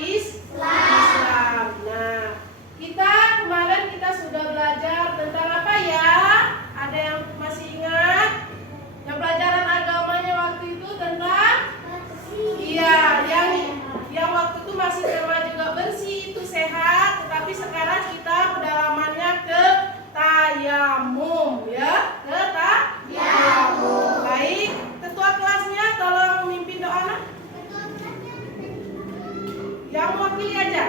Islam. Nah, kemarin kita sudah belajar tentang apa ya? Ada yang masih ingat? Yang pelajaran agamanya waktu itu tentang? Iya, yang waktu itu masih tema juga bersih, itu sehat. Tetapi sekarang kita pendalamannya ke tayamum, ya, ke tayamum. Baik, ketua kelasnya tolong memimpin doa. Yang mewakili aja.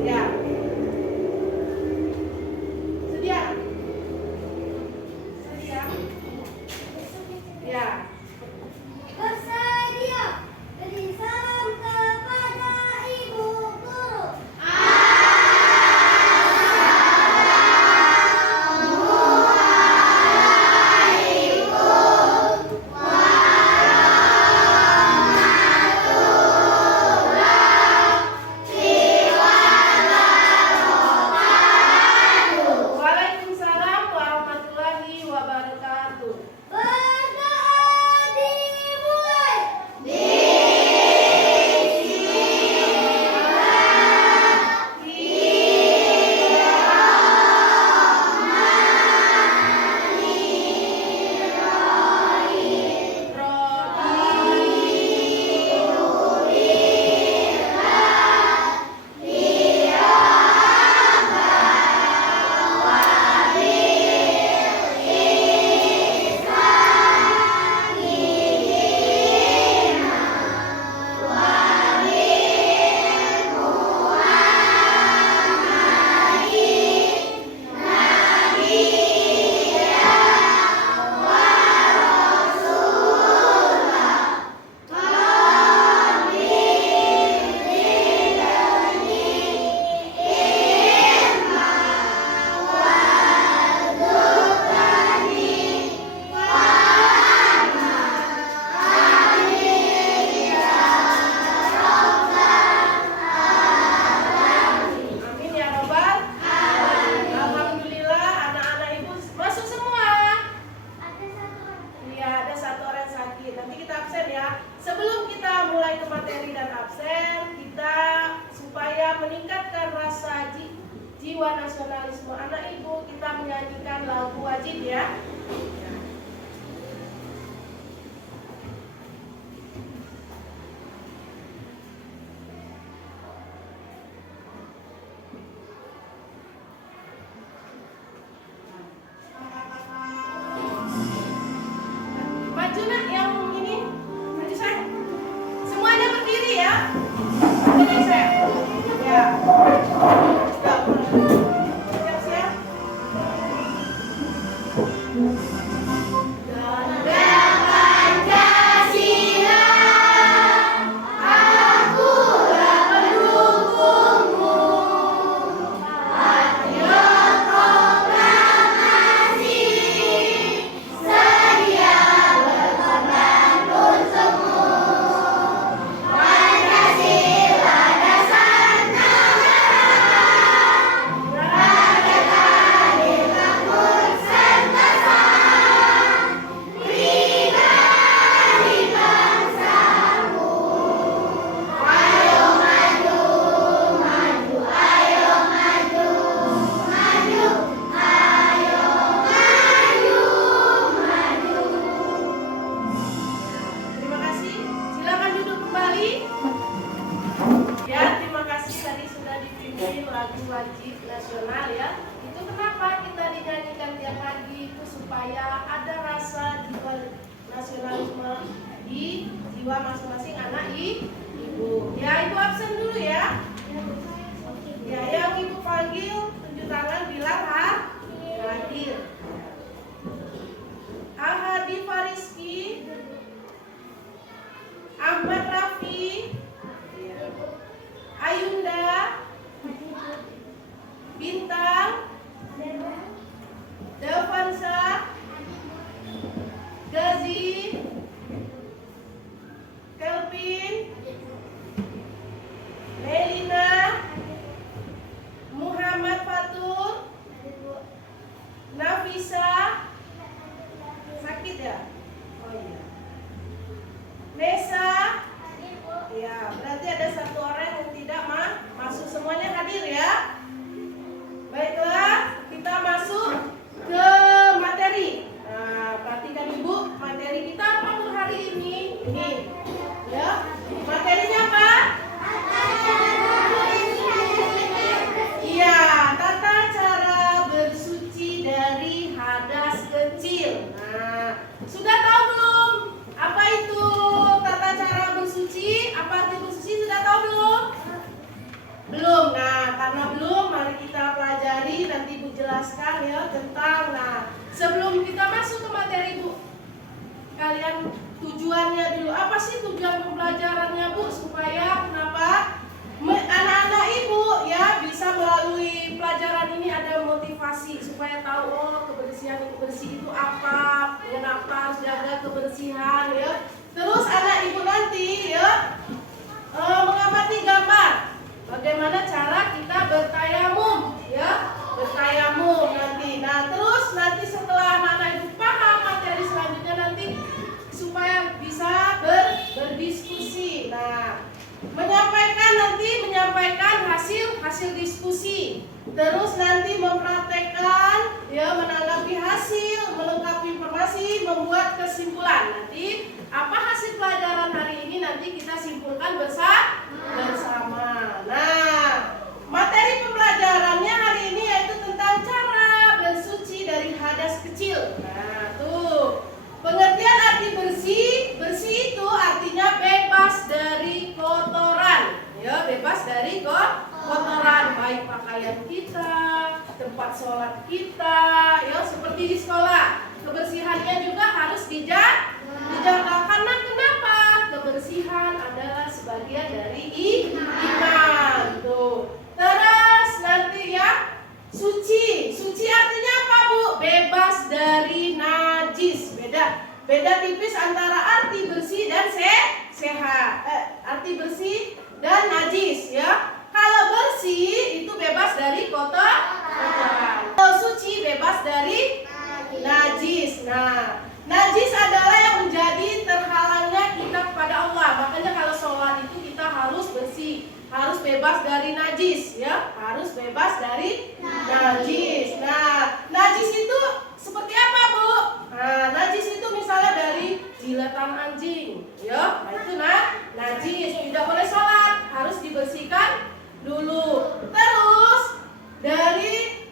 Ya. Sedia? Sedia? Ya. Bersedia. Beri salam kepada Ibu Guru. Waalaikumsalam warahmatullahi wabarakatuh. Berdoa dimulai. Amin ya robbal alamin. Alhamdulillah anak-anak ibu masuk semua. Iya, ada satu orang sakit. Nanti kita absen ya. Sebelum kita mulai ke materi dan absen, kita supaya meningkatkan rasa jiwa nasionalisme anak ibu, kita menyanyikan lagu wajib ya. Maju nak yang ini, maju saya. Semuanya berdiri ya. Berdiri saya. Ya. Siap-siap. Terima kasih. Silakan duduk kembali. Ya, terima kasih tadi sudah dipimpin lagu wajib nasional ya. Itu kenapa kita dinyanyikan tiap pagi itu supaya ada rasa jiwa nasionalisme di jiwa masing-masing anak ibu. Ya, ibu absen dulu ya. Ya, yang ibu panggil tunjuk tangan bilang hadir. Al-Hadi Fariski, Ahmad Rafi, Ayunda, Bintang, Devansa, Gazi, Kelvin, Melina, Muhammad Fatur, Nafi Ini. Ya. Materinya apa? Iya, tata cara bersuci dari hadas kecil. Nah, sudah tahu belum? Apa itu tata cara bersuci? Apa arti bersuci? Sudah tahu belum? Belum. Nah, karena belum, mari kita pelajari. Nanti Bu jelaskan ya tentang. Nah, sebelum kita masuk ke materi Bu, kalian tujuannya dulu. Apa sih tujuan pembelajarannya Bu? Supaya kenapa? Anak-anak ibu ya bisa melalui pelajaran ini ada motivasi supaya tahu kebersihan bersih itu apa, kenapa harus jaga kebersihan ya. Terus anak ibu nanti ya mengamati gambar bagaimana cara kita bertayamum ya, bertayamum nanti. Nah terus nanti setelah anak-anak ibu paham materi selanjutnya nanti supaya bisa berdiskusi. Nah menyampaikan hasil diskusi, terus nanti mempraktekkan ya, menanggapi hasil, melengkapi informasi, membuat kesimpulan. Nanti apa hasil pelajaran hari ini nanti kita simpulkan bersama. Nah, materi pembelajarannya hari ini yaitu tentang cara bersuci dari hadas kecil. Nah, tuh. Pengertian arti bersih, bersih itu artinya bebas dari kotoran. Ya, bebas dari kotoran, baik pakaian kita, tempat sholat kita, ya seperti di sekolah. Kebersihannya juga harus dijaga. Karena kenapa? Kebersihan adalah sebagian dari iman. Tuh. Terus nanti ya, suci. Suci artinya apa, Bu? Bebas dari najis. Beda tipis antara arti bersih dan sehat. Arti bersih dan najis ya. Kalau bersih itu bebas dari kotoran. Kalau suci bebas dari najis. Nah, najis adalah yang menjadi terhalangnya kita kepada Allah. Makanya kalau sholat itu kita harus bersih, harus bebas dari najis ya, harus bebas dari najis. Nah, najis itu seperti apa, Bu? Nah, najis itu misalnya dari jilatan anjing ya. Nah, itu najis, tidak boleh sholat, harus dibersihkan dulu. Terus dari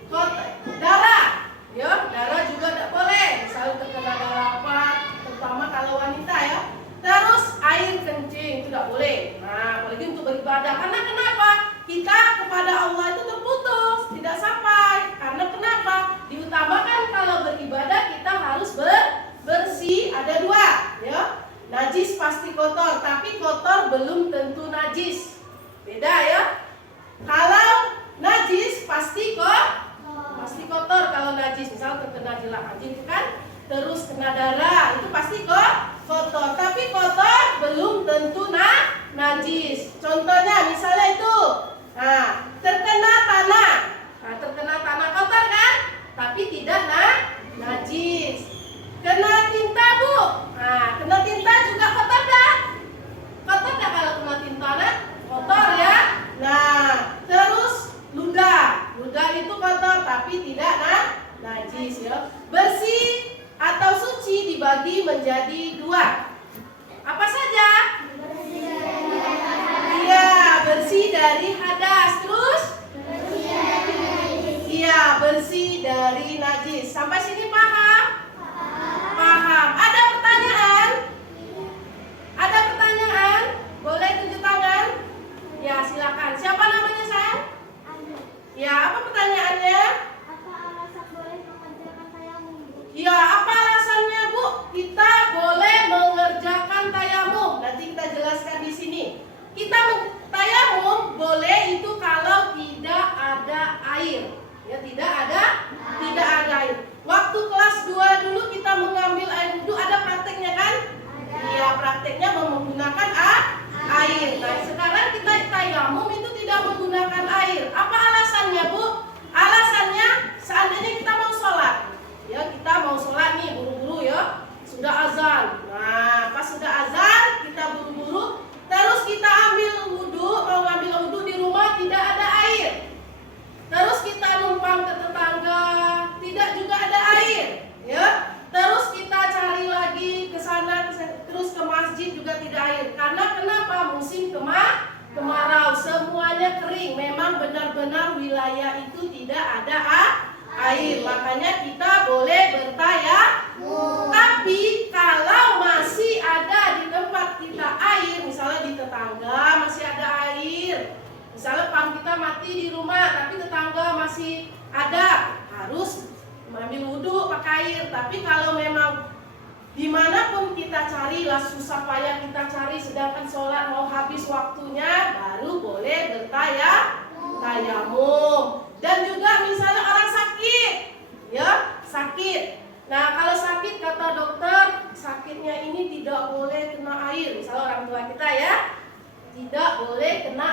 darah ya, darah juga tidak boleh, misalnya terkena darah apa, terutama kalau wanita ya. Terus air kencing itu tidak boleh. Nah, apalagi untuk beribadah. Karena kenapa? Kita kepada Allah itu terputus, tidak sampai. Karena kenapa? Diutamakan kalau beribadah kita harus bersih. Ada dua ya. Najis pasti kotor, tapi kotor belum tentu najis. Beda ya. Kalau najis pasti kotor kalau najis. Misal terkena jilat anjing itu kan, terus kena darah, itu pasti kotor. Tapi kotor belum tentu najis. Contohnya misalnya itu, nah, terkena tanah. Nah, terkena tanah kotor kan? Tapi tidak najis. Kena tinta, Bu. Nah, kena tinta juga kotor dah. Kotor dah kalau kena tinta, kotor ya. Nah, terus ludah. Ludah itu kotor tapi tidak najis ya. Bersih atau suci dibagi menjadi dua. Apa saja? Iya, bersih dari hadas. Terus? Iya, bersih dari najis. Sampai sini paham? Paham. Ada pertanyaan? Ada pertanyaan? Boleh tunjuk tangan? Ya, silakan. Siapa namanya, sayang? Ya, apa pertanyaannya? Apa alasan boleh mengerjakan tayamum? Ya, apa alasannya, Bu? Kita boleh mengerjakan tayamum. Nanti kita jelaskan di sini. Kita tayamum boleh itu kalau tidak ada air. Ya, tidak ada air. Waktu kelas 2 dulu kita mengambil air wudhu, ada prakteknya kan? Iya, prakteknya menggunakan air. Nah, sekarang kita tayamum itu tidak menggunakan air. Apa alasannya, Bu? Alasannya seandainya kita mau sholat. Ya, kita mau sholat nih buru-buru ya. Sudah azan. Nah, pas sudah azan kita buru-buru, terus kita mau ambil wudhu di rumah tidak ada air. Terus kita numpang ke tetangga, tidak juga ada air, ya. Terus kita cari lagi ke sana, terus ke masjid masih juga tidak air. Karena kenapa? Musim kemarau, semuanya kering. Memang benar-benar wilayah itu tidak ada air. Makanya kita boleh bertayamum. Tapi kalau masih ada di tempat kita air, misalnya di tetangga masih ada air, misalnya pam kita mati di rumah tapi tetangga masih ada, harus mengambil wudhu pakai air. Tapi kalau memang dimanapun kita carilah, susah payah kita cari, sedangkan sholat mau habis waktunya, baru boleh bertayamum. Dan juga misalnya orang sakit, ya sakit. Nah kalau sakit kata dokter, sakitnya ini tidak boleh kena air. Misalnya orang tua kita ya, tidak boleh kena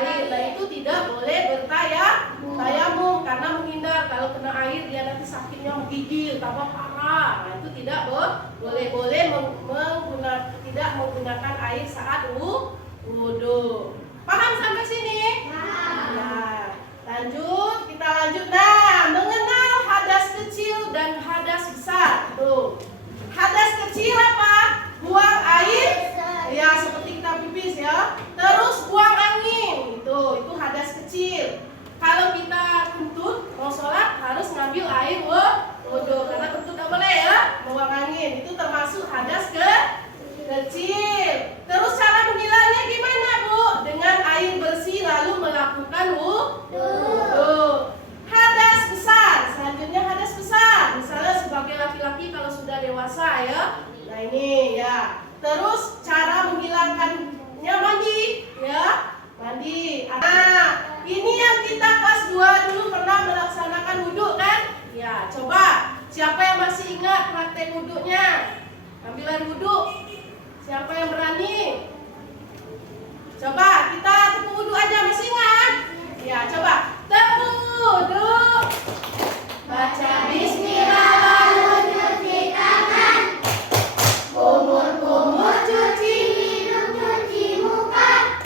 air. Nah itu tidak boleh bertayamum karena menghindar. Kalau kena air dia nanti sakitnya menggigil, tambah parah. Nah itu tidak boleh tidak menggunakan air saat wudhu. Paham sampai sini? Nah, kita lanjut. Nah, mengenal hadas kecil dan hadas besar. Tuh. Hadas kecil apa? Buang air. Ya, seperti kita pipis ya. Terus buang angin. Itu hadas kecil. Kalau kita kentut mau sholat harus ngambil air wudhu, karena kentut tidak boleh ya, buang angin. Itu termasuk hadas kecil. Terus cara menghilangnya gimana, Bu? Dengan air bersih lalu melakukan wudhu. Hadas besar. Selanjutnya hadas besar. Misalnya sebagai laki-laki kalau sudah dewasa ya. Nah ini ya. Terus cara menghilangkannya mandi ya. Mandi. Nah, ini yang kita kelas 2 dulu pernah melaksanakan wudhu kan? Ya, coba. Siapa yang masih ingat praktek wudhunya? Ambilan wudhu. Siapa yang berani? Coba kita tepu wudhu aja, masih ingat? Ya, coba. Tepu wudhu. Baca bismillah lalu cuci tangan. Kumur-kumur cuci hidung, cuci muka.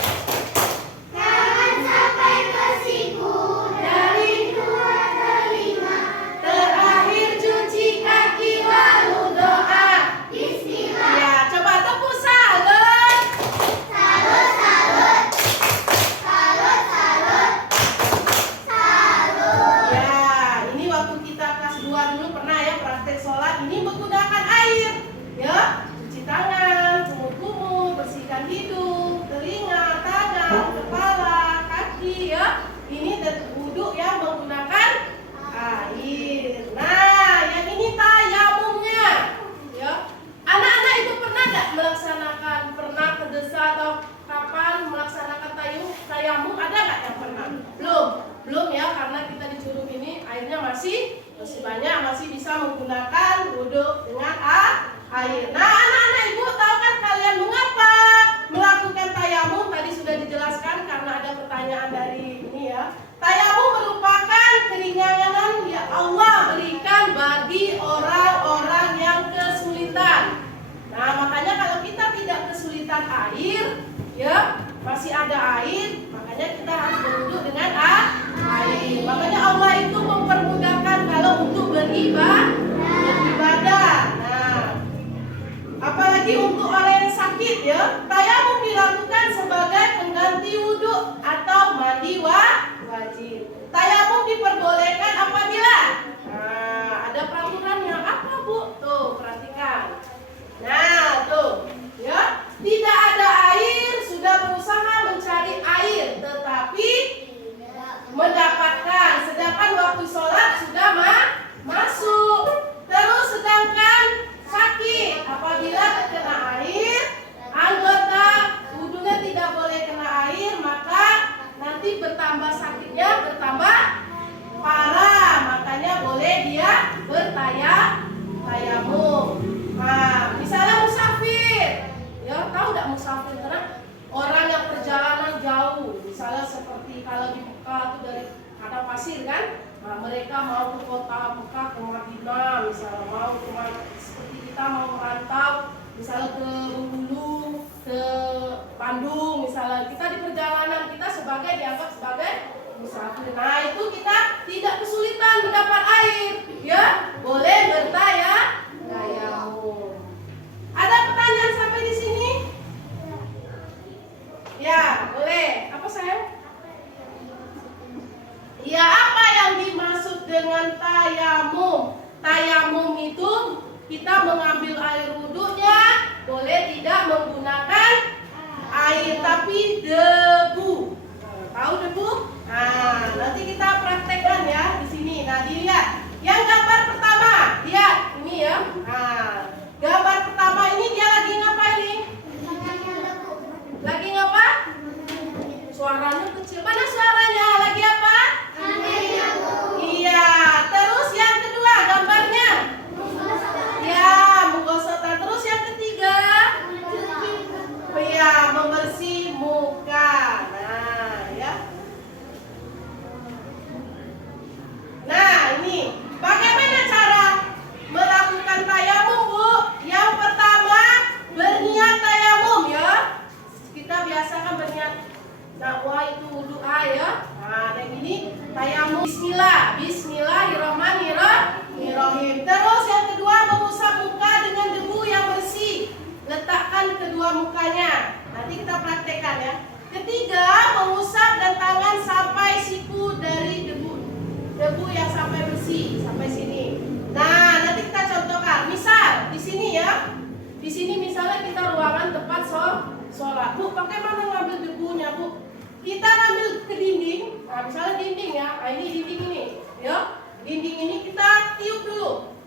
Jangan sampai ke siku dari dua telinga. Terakhir cuci kaki lalu doa. Bismillah. Ya, coba tepuk salut. Salut, salut. Salut, salut. Salut. Ya, ini waktu kita kelas 2 dulu pernah ya praktek sholat ini menggunakan air. Ya, cuci tangan, kumur-kumur, bersihkan hidung, telinga, tangan, kepala, kaki ya. Ini wudhu yang menggunakan air. Nah, yang ini tayamumnya. Ya. Anak-anak itu pernah enggak melaksanakan, pernah kedesa atau kapan melaksanakan tayamum? Ada enggak yang pernah? Belum ya, karena kita di Curug ini airnya masih banyak, masih bisa menggunakan wudhu dengan air. Nah, anak-anak ibu tahu kan kalian mengapa melakukan tayamum? Tadi sudah dijelaskan karena ada pertanyaan dari ini ya. Tayamum merupakan keringanan yang Allah berikan bagi orang-orang yang kesulitan. Nah, makanya kalau kita tidak kesulitan air, ya masih ada air, makanya kita harus berwudhu dengan air. Makanya Allah itu mempermudahkan kalau untuk beribadah. Nah, apalagi untuk orang yang sakit ya, tayamum dilakukan sebagai pengganti wudhu atau mandi wajib. Tayamum diperbolehkan apabila ada peraturannya. Apa Bu? Tuh, perhatikan. Nah, tuh, ya, tidak ada air, sudah berusaha mencari air, tetapi mendapatkan, sedangkan waktu sholat sudah masuk. Terus sedangkan sakit, apabila terkena air, anggota wudhunya tidak boleh kena air, maka nanti bertambah sakitnya, bertambah parah. Makanya boleh dia bertayamum. Nah, misalnya musafir, ya tahu nggak musafir? Karena orang yang perjalanan jauh, misalnya seperti kalau di Mekah itu dari ada pasir kan, nah mereka mau ke kota Mekah, ke Madinah, misalnya mau seperti kita mau merantau, misalnya ke Bengkulu, ke Bandung, misalnya kita di perjalanan kita dianggap sebagai musafir. Nah itu kita tidak kesulitan mendapat air, ya boleh bertayamum. Ada pertanyaan sampai di sini? kita mengambil air wudhunya boleh tidak menggunakan air tapi debu. Tahu debu? Nah, nanti kita praktekkan ya di sini. Nah, dilihat. Yang gambar pertama, lihat ini ya. Nah, gambar pertama ini dia lagi ngapain nih? Lagi ngapa? Suaranya kecil. Mana suaranya? Lagi apa? Iya. Terus yang kedua gambarnya? Ya, menggosok. Terus yang ketiga? Ya, membersih muka. Nah, ya. Nah, ini bagaimana cara melakukan tayamum, Bu? Yang pertama, berniat tayamum ya. Kita biasakan berniat dakwah itu wudu ya. Nah, dan ini tayamum bismillah, bismillahirrahmanirrahim. Terus yang kedua, mengusap muka dengan debu yang bersih. Letakkan kedua mukanya. Nanti kita praktekkan ya. Ketiga, mengusap dan tangan sampai siku dari debu yang sampai bersih sampai sini. Nah, nanti kita contohkan. Misal di sini ya. Di sini misalnya kita ruangan tempat sholat. Bu, pakai mana ngambil debunya, Bu? Kita ngambil ke dinding. Nah, misalnya dinding ya. Nah, ini dinding ini, ya. Dinding ini kita tiup dulu.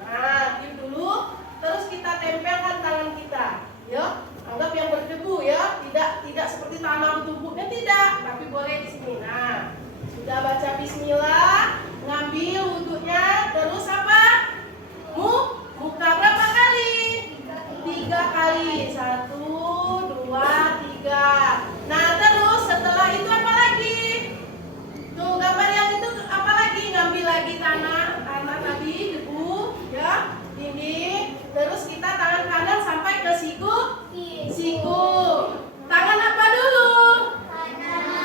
Nah, tiup dulu. Terus kita tempelkan tangan kita, ya. Anggap yang berdebu ya. Tidak seperti tanam tubuhnya tidak, tapi boleh di sini. Nah, sudah baca bismillah, ngambil wudhunya, terus apa? Muka berapa kali? 3 kali. 1, 2, 3. Nah, terus setelah itu apa lagi? Tuh gambar yang itu apa lagi? Ngambil lagi tanah tadi debu, ya, ini. Terus kita tangan kanan sampai ke siku. Tangan apa dulu?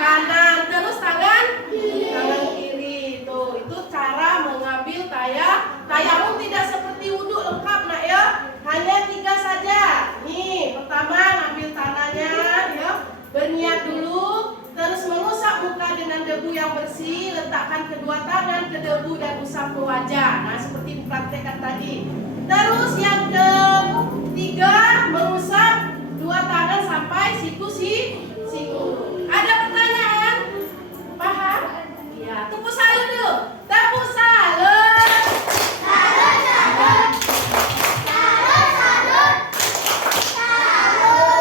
Kanan. Terus tangan kiri. Tuh, itu cara mengambil tayamum tidak seperti wudhu lengkap, nak ya. Hanya 3 saja. Nih, pertama ngambil tanahnya, ya. Berniat dulu, terus mengusap muka dengan debu yang bersih, letakkan kedua tangan ke debu dan usap ke wajah. Nah, seperti dipraktekkan tadi. Terus yang ketiga, mengusap 2 tangan sampai siku. Ada pertanyaan? Paham? Ya, tepuk salut dulu. Tepuk salut.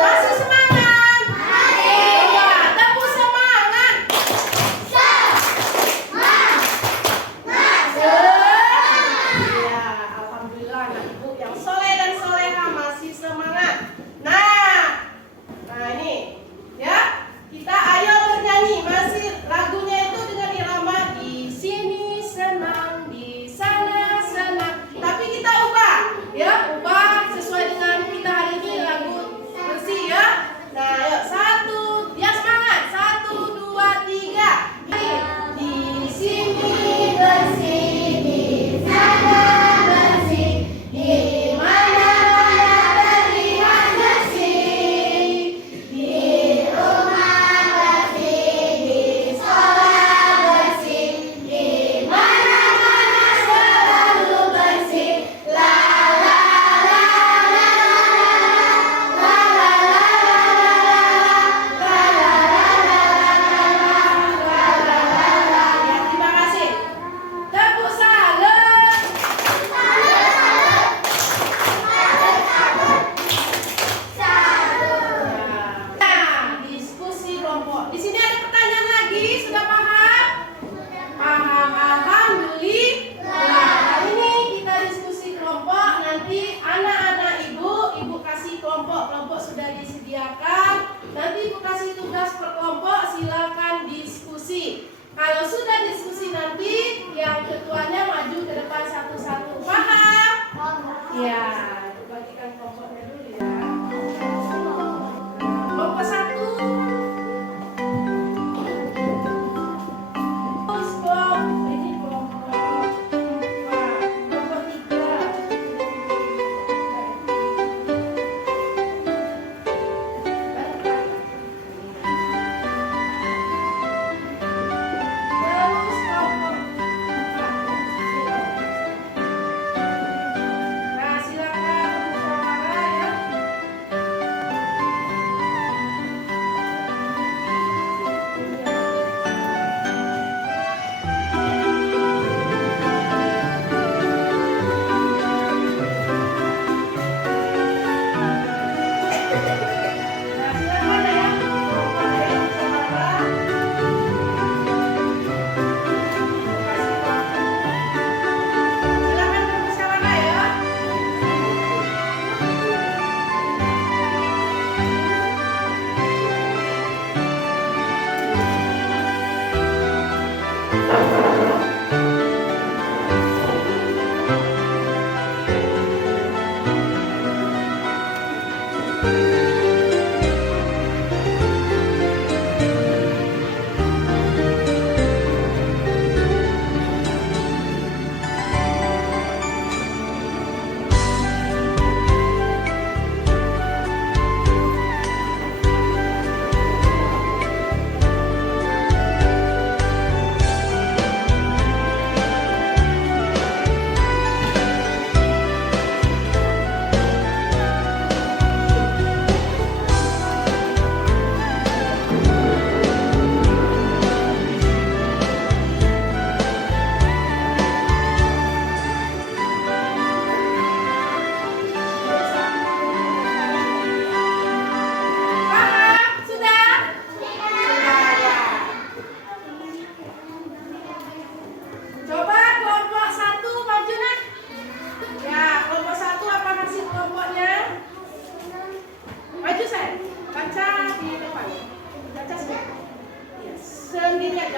Masih semangat? Ya, tepuk semangat. Ya, alhamdulillah anak ibu yang soleh dan soleh.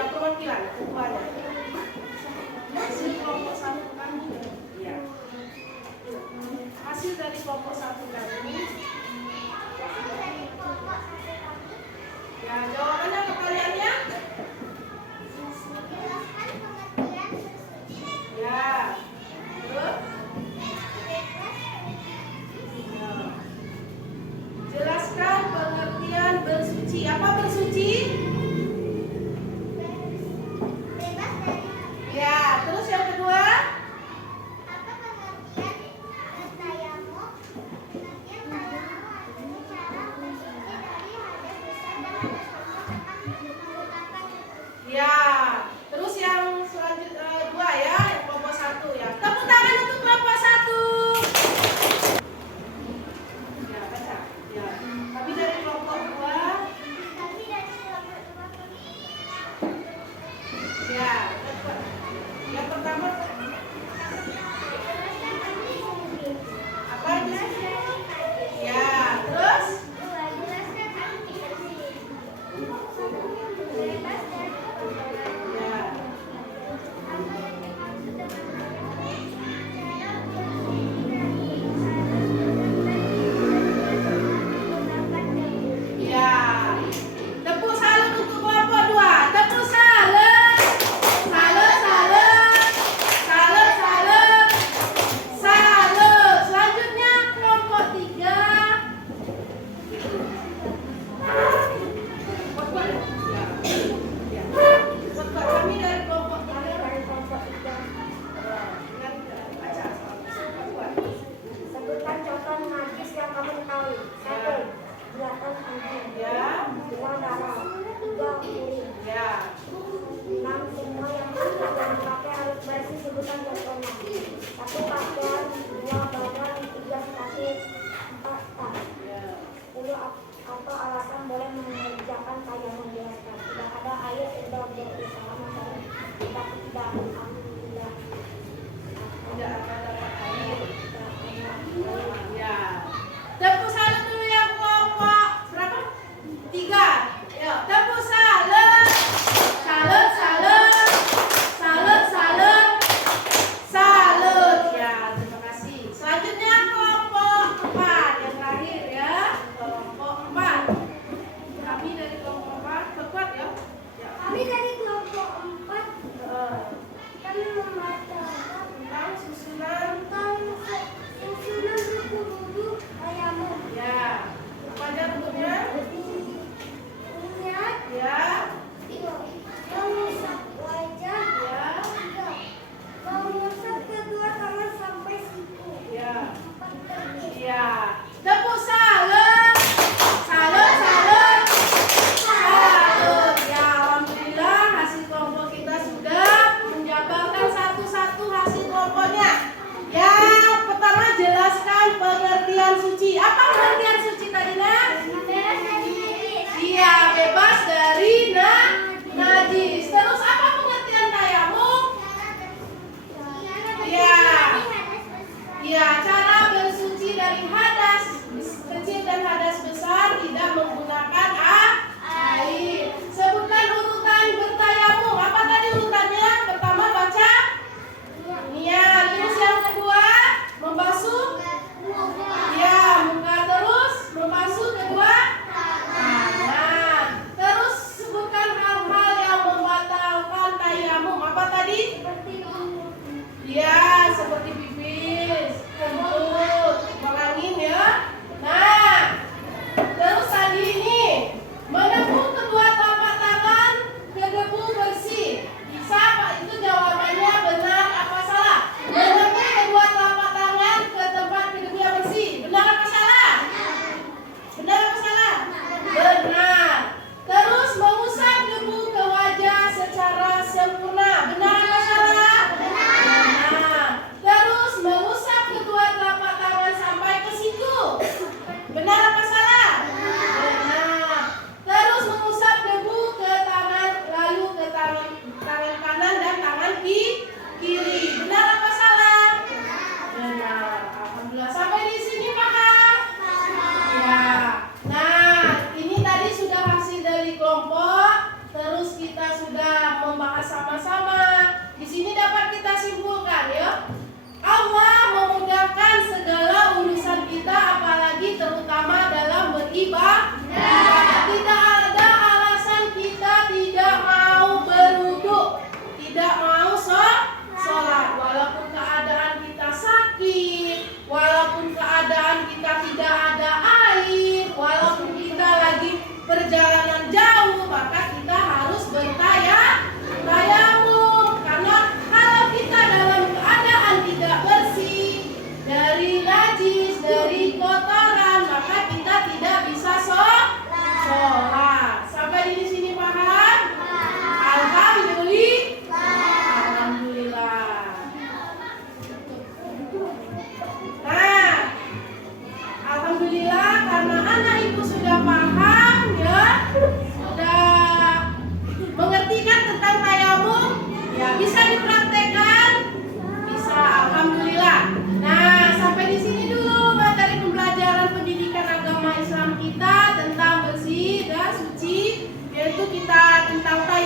ya perwakilan ketuanya. Hasil kelompok satu kami. Ya. Hasil dari kelompok satu kami. Ya, jawabannya pertanyaannya? Ya. Terus? Ya. Jelaskan pengertian bersuci. Apa bersuci? Ya, terus yang kedua? Ya, terus yang selanjutnya dua ya, yang kelompok satu ya. Tepuk tangan untuk kelompok satu. Ya, baca. Ya, tapi dari kelompok dua. ibadah. Tidak ada alasan kita tidak mau berwudu, tidak mau sholat. Walaupun keadaan kita sakit, walaupun keadaan kita tidak ada air, walaupun kita lagi perjalanan jauh, maka kita harus bertayamum. Karena kalau kita dalam keadaan tidak bersih dari najis, dari kotoran, maka kita tidak bisa sholat. Sampai di sini paham? Alhamdulillah. Nah, alhamdulillah karena anak ibu sudah paham ya, sudah mengerti kan tentang tayamum? Ya, bisa dipraktekkan? Bisa, alhamdulillah. Nah, sampai di sini dulu materi pembelajaran pendidikan agama Islam kita tentang bersih dan suci, yaitu kita tentang tayamum.